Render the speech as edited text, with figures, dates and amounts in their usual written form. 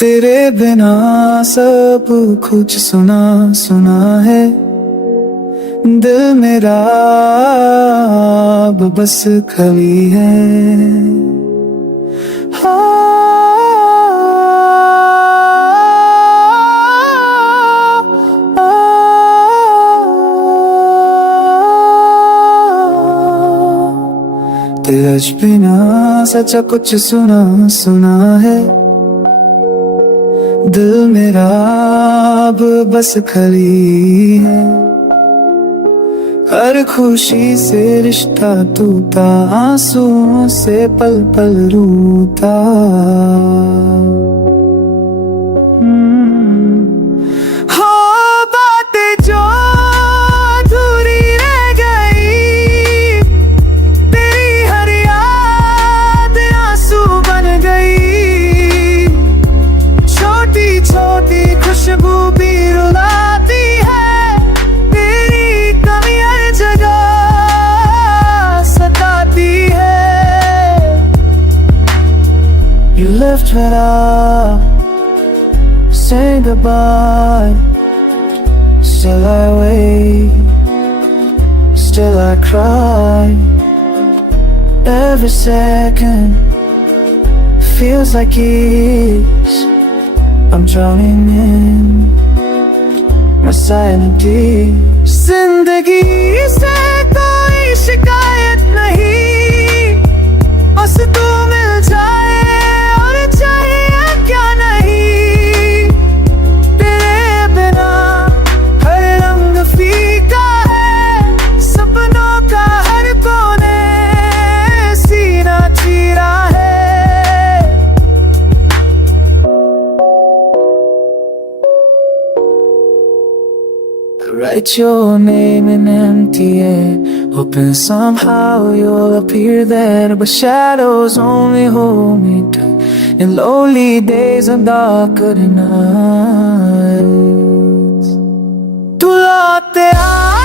तेरे बिना सब कुछ सुना सुना है। दिल मेरा अब बस खाली है। तेरे बिना सच्चा कुछ सुना सुना है। दिल मेरा अब बस खाली है। हर खुशी से रिश्ता टूटा, आंसुओं से पल पल रूठा। हो बातें जो अधूरी रह गई, तेरी हर याद आंसू बन गई। छोटी छोटी खुशबू भी रुलाती है, तेरी कमी हर जगह सताती है। You left without saying goodbye. Still I wait, still I cry. Every second feels like years. I'm drowning in my silent tears. जिंदगी से कोई शिकायत नहीं, बस तू मिल जाए और चाहिए क्या नहीं। तेरे बिना हर रंग फीका है, सपनों का हर कोने सीना चीरा है। Write your name in empty air, hoping somehow you'll appear there. But shadows only hold me tight in lonely days and darker nights. तू लौट आ